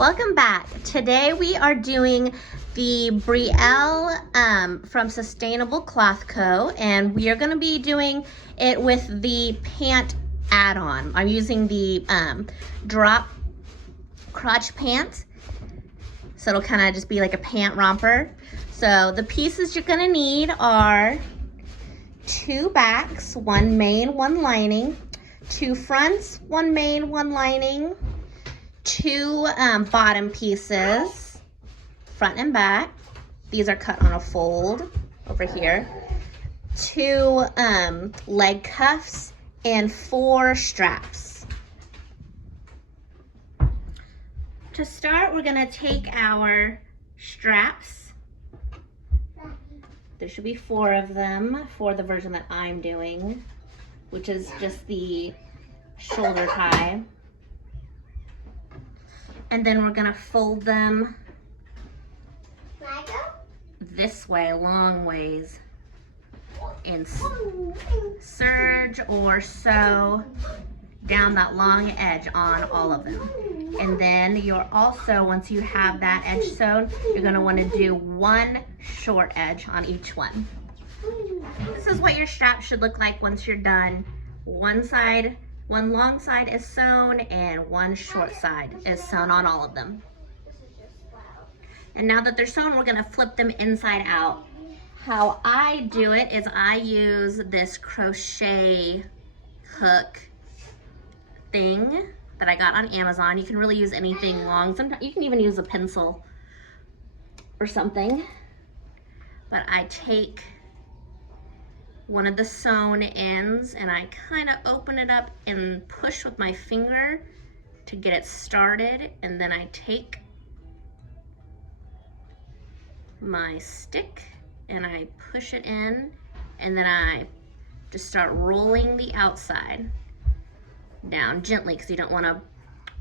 Welcome back. Today we are doing the Brielle from Sustainable Cloth Co. And we are going to be doing it with the Pant add-on. I'm using the drop crotch pant. So it'll kind of just be like a pant romper. So the pieces you're going to need are 2 backs, 1 main, 1 lining, 2 fronts, 1 main, 1 lining, 2 bottom pieces, front and back. These are cut on a fold over here. 2 leg cuffs and 4 straps. To start, we're gonna take our straps. There should be 4 of them for the version that I'm doing, which is just the shoulder tie. And then we're gonna fold them this way, long ways, and serge or sew down that long edge on all of them. And then you're also, once you have that edge sewn, you're gonna wanna do 1 short edge on each one. This is what your strap should look like once you're done. One long side is sewn and 1 short side is sewn on all of them. And now that they're sewn, we're gonna flip them inside out. How I do it is I use this crochet hook thing that I got on Amazon. You can really use anything long. Sometimes you can even use a pencil or something. But I take one of the sewn ends and I kind of open it up and push with my finger to get it started, and then I take my stick and I push it in, and then I just start rolling the outside down gently because you don't want to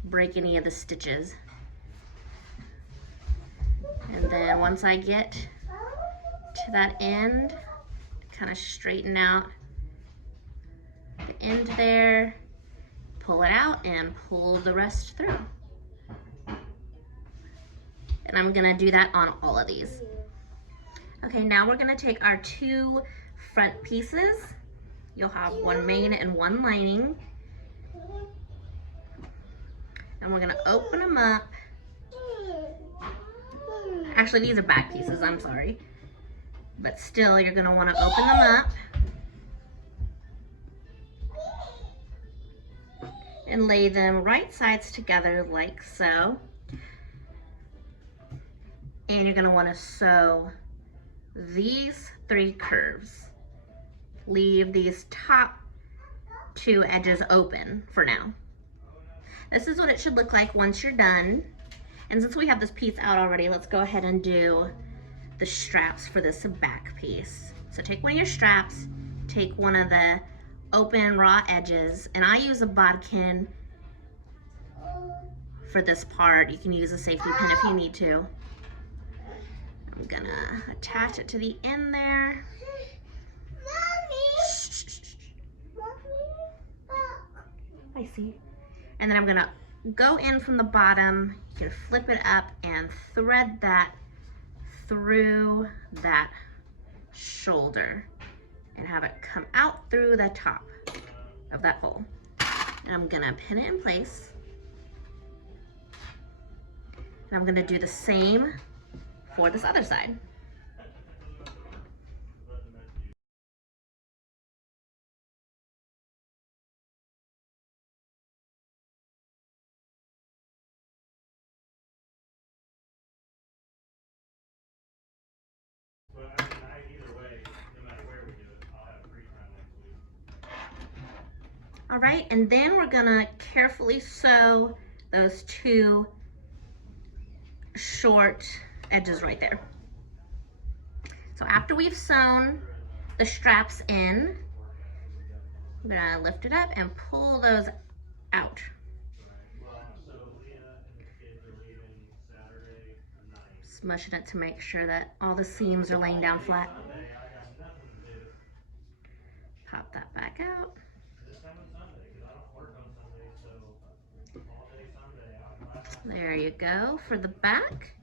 break any of the stitches. And then once I get to that end, kind of straighten out the end there, pull it out and pull the rest through. And I'm gonna do that on all of these. Okay, now we're gonna take our 2 front pieces. You'll have 1 main and 1 lining. And we're gonna open them up. Actually, these are back pieces, I'm sorry. But still, you're gonna wanna open them up and lay them right sides together like so. And you're gonna wanna sew these 3 curves. Leave these top 2 edges open for now. This is what it should look like once you're done. And since we have this piece out already, let's go ahead and do the straps for this back piece. So take one of your straps, take one of the open raw edges, and I use a bodkin for this part. You can use a safety pin if you need to. I'm gonna attach it to the end there. I see. And then I'm gonna go in from the bottom. You can flip it up and thread that through that shoulder and have it come out through the top of that hole. And I'm gonna pin it in place. And I'm gonna do the same for this other side. All right, and then we're gonna carefully sew those 2 short edges right there. So after we've sewn the straps in, I'm gonna lift it up and pull those out. Smushing it to make sure that all the seams are laying down flat. Pop that back out. There you go for the back.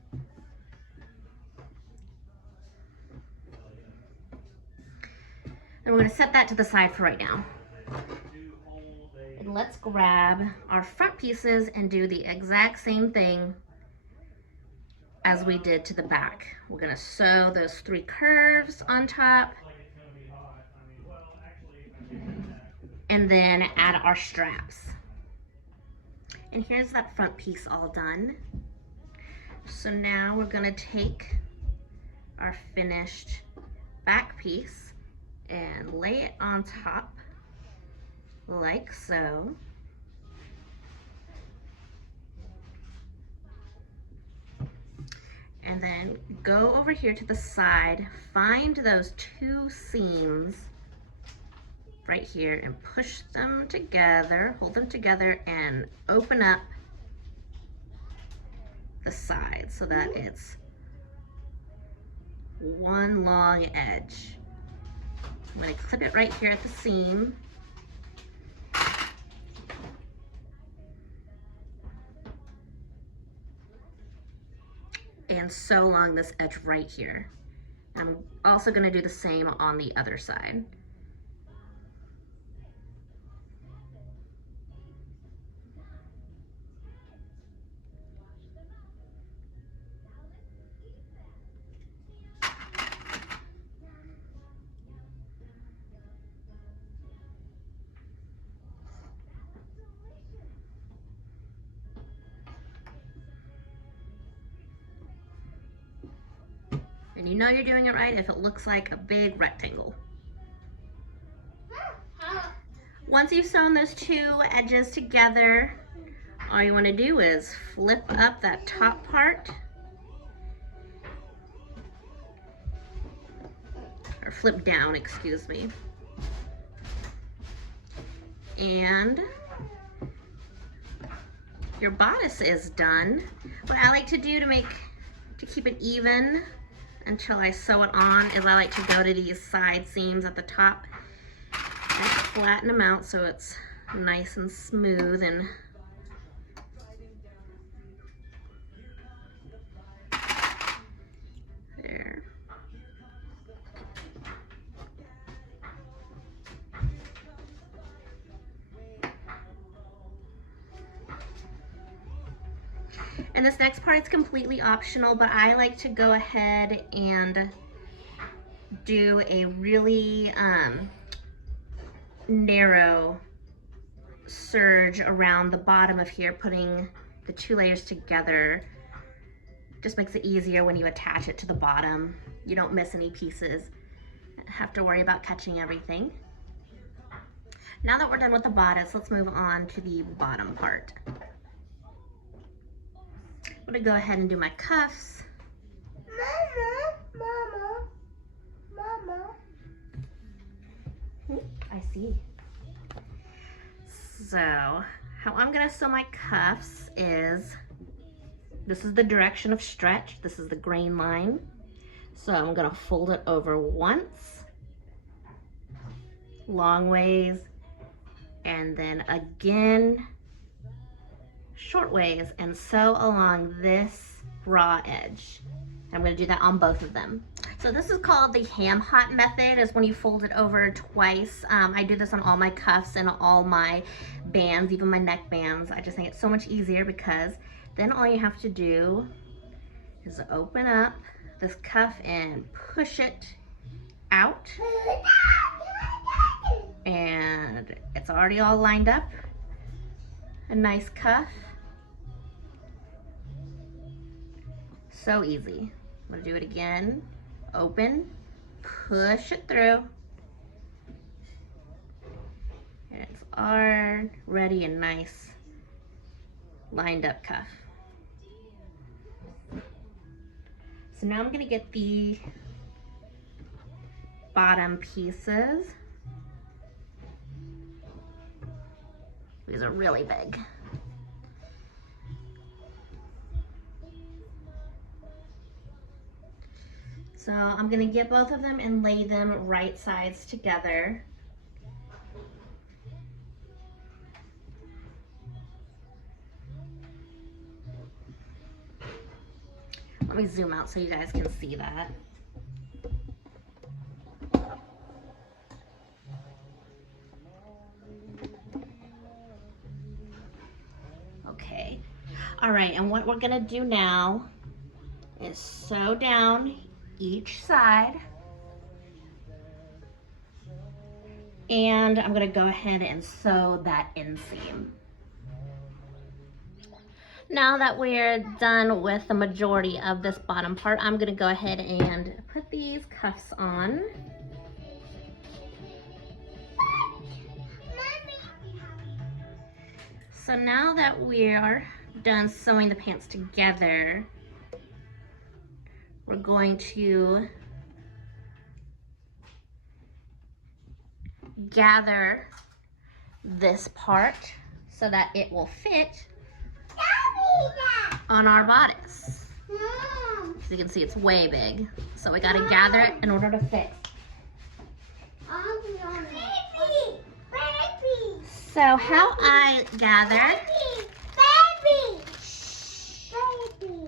And we're going to set that to the side for right now. And let's grab our front pieces and do the exact same thing as we did to the back. We're going to sew those 3 curves on top and then add our straps. And here's that front piece all done. So now we're going to take our finished back piece and lay it on top like so. And then go over here to the side, find those 2 seams right here and push them together, hold them together and open up the side so that it's one long edge. I'm going to clip it right here at the seam. And sew along this edge right here. I'm also going to do the same on the other side. And you know you're doing it right if it looks like a big rectangle. Once you've sewn those 2 edges together, all you want to do is flip up that top part, or flip down, excuse me. And your bodice is done. What I like to do to keep it even until I sew it on is I like to go to these side seams at the top and flatten them out so it's nice and smooth and there. And this next part is completely optional, but I like to go ahead and do a really narrow serge around the bottom of here, putting the 2 layers together. Just makes it easier when you attach it to the bottom. You don't miss any pieces. Have to worry about catching everything. Now that we're done with the bodice, let's move on to the bottom part. I'm gonna go ahead and do my cuffs. Mama. I see. So, how I'm gonna sew my cuffs is, this is the direction of stretch, this is the grain line. So I'm gonna fold it over once, long ways, and then again, short ways, and sew along this raw edge. I'm going to do that on both of them. So this is called the ham hot method, is when you fold it over twice. I do this on all my cuffs and all my bands, even my neck bands. I just think it's so much easier because then all you have to do is open up this cuff and push it out. And it's already all lined up. A nice cuff. So easy. I'm gonna do it again. Open, push it through, and it's already a nice lined up cuff. So now I'm gonna get the bottom pieces. These are really big. So I'm gonna get both of them and lay them right sides together. Let me zoom out so you guys can see that. Okay. All right, and what we're gonna do now is sew down each side. And I'm gonna go ahead and sew that inseam. Now that we're done with the majority of this bottom part, I'm gonna go ahead and put these cuffs on. So now that we're done sewing the pants together, we're going to gather this part so that it will fit on our bodice. As you can see, it's way big. So we gotta gather it in order to fit. So how I gather,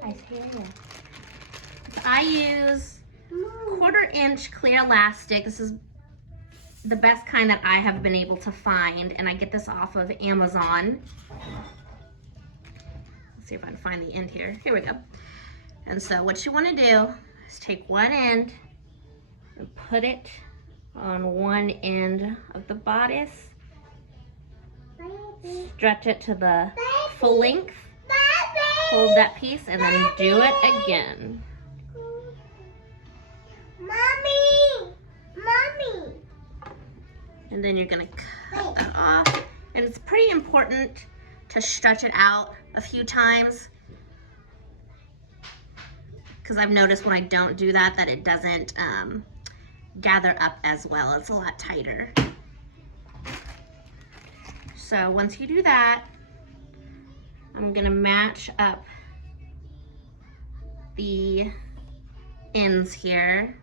I hear you. I use 1/4 inch clear elastic. This is the best kind that I have been able to find, and I get this off of Amazon. Let's see if I can find the end here. Here we go. And so what you want to do is take one end and put it on one end of the bodice. Stretch it to the full length. Hold that piece and then do it again. Mommy! And then you're gonna cut that off. And it's pretty important to stretch it out a few times, because I've noticed when I don't do that, that it doesn't gather up as well. It's a lot tighter. So once you do that, I'm gonna match up the ends here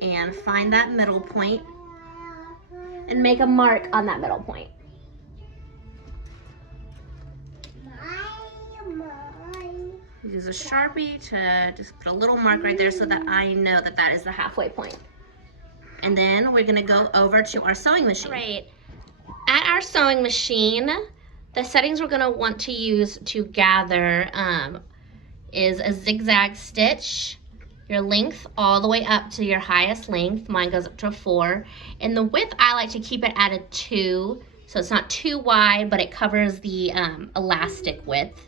and find that middle point and make a mark on that middle point. Use a Sharpie to just put a little mark right there so that I know that that is the halfway point. And then we're gonna go over to our sewing machine. Right. At our sewing machine, the settings we're gonna want to use to gather is a zigzag stitch, your length all the way up to your highest length. Mine goes up to a 4. And the width, I like to keep it at a 2, so it's not too wide, but it covers the elastic width.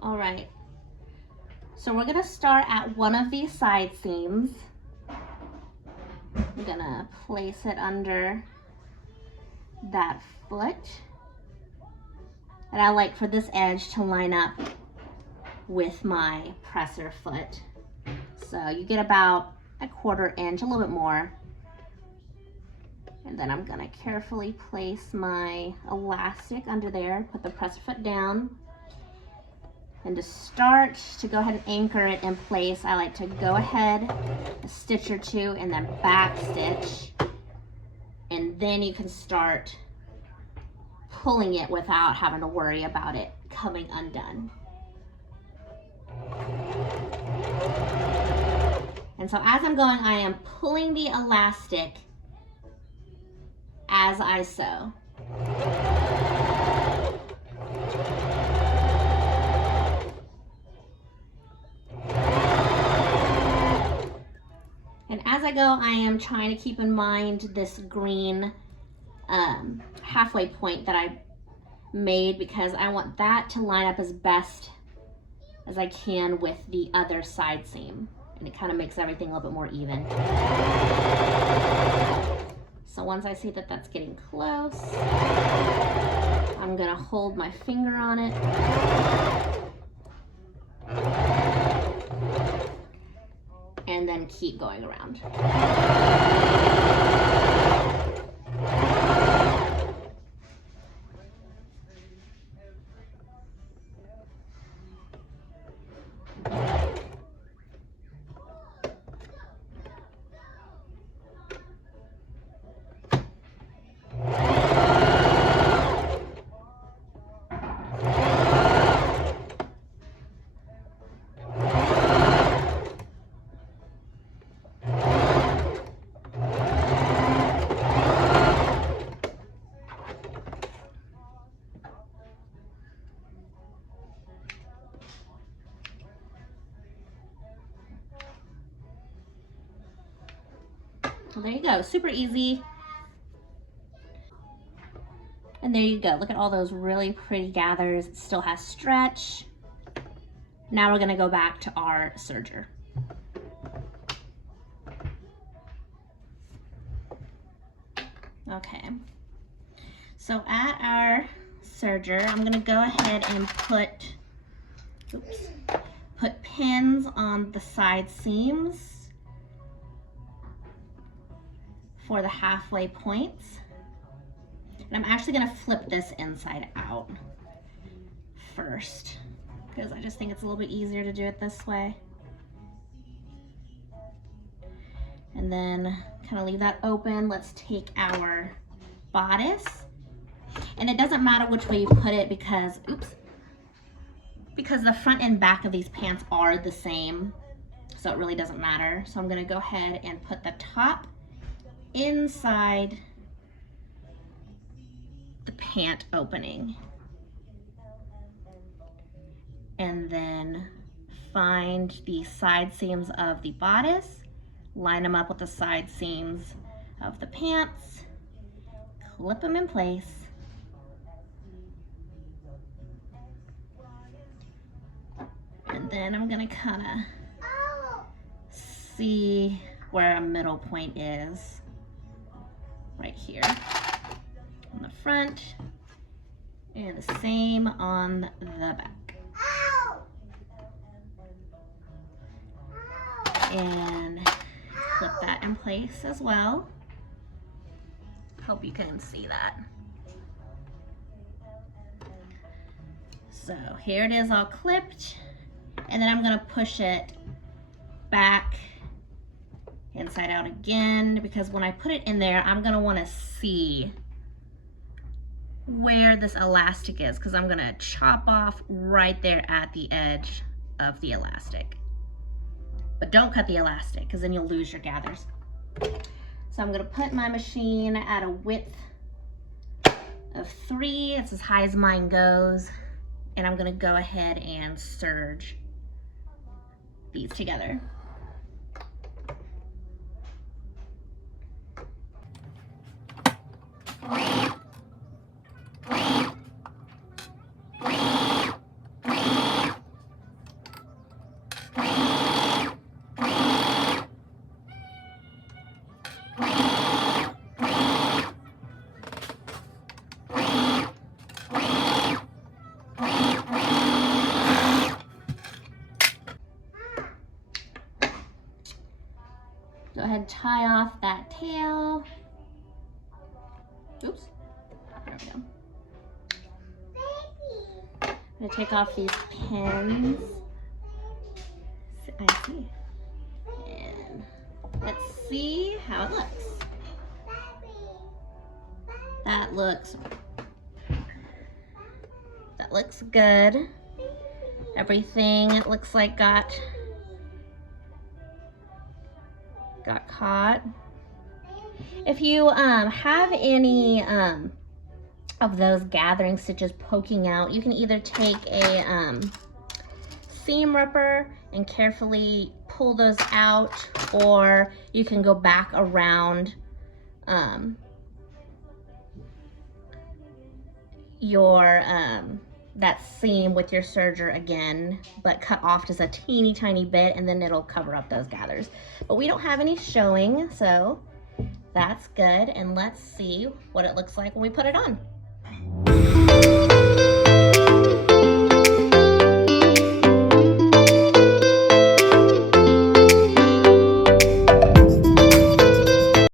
All right, so we're gonna start at one of these side seams. I'm gonna place it under that foot. And I like for this edge to line up with my presser foot. So you get about a 1/4 inch, a little bit more. And then I'm gonna carefully place my elastic under there, put the presser foot down. And to start, to go ahead and anchor it in place, I like to go ahead, a stitch or two, and then back stitch. And then you can start pulling it without having to worry about it coming undone. And so as I'm going, I am pulling the elastic as I sew. And as I go, I am trying to keep in mind this green halfway point that I made, because I want that to line up as best as I can with the other side seam. And it kind of makes everything a little bit more even. So once I see that that's getting close, I'm gonna hold my finger on it. And then keep going around. there you go, super easy. And there you go, look at all those really pretty gathers. It still has stretch. Now we're gonna go back to our serger. Okay, so at our serger, I'm gonna go ahead and put pins on the side seams for the halfway points. And I'm actually gonna flip this inside out first, because I just think it's a little bit easier to do it this way. And then kind of leave that open. Let's take our bodice. And it doesn't matter which way you put it because, because the front and back of these pants are the same. So it really doesn't matter. So I'm gonna go ahead and put the top inside the pant opening. And then find the side seams of the bodice, line them up with the side seams of the pants, clip them in place, and then I'm gonna kind of see where a middle point is, right here on the front, and the same on the back. And clip that in place as well. Hope you can see that. So here it is all clipped, and then I'm gonna push it back inside out again, because when I put it in there, I'm gonna wanna see where this elastic is, because I'm gonna chop off right there at the edge of the elastic. But don't cut the elastic, because then you'll lose your gathers. So I'm gonna put my machine at a width of 3. It's as high as mine goes. And I'm gonna go ahead and serge these together. Go ahead and tie off that tail. Oops, there we go. I'm gonna take off these pins. I see. And let's see how it looks. That looks good. Everything, it looks like got caught. If you have any of those gathering stitches poking out, you can either take a seam ripper and carefully pull those out, or you can go back around your that seam with your serger again, but cut off just a teeny tiny bit, and then it'll cover up those gathers. But we don't have any showing, so that's good. And let's see what it looks like when we put it on.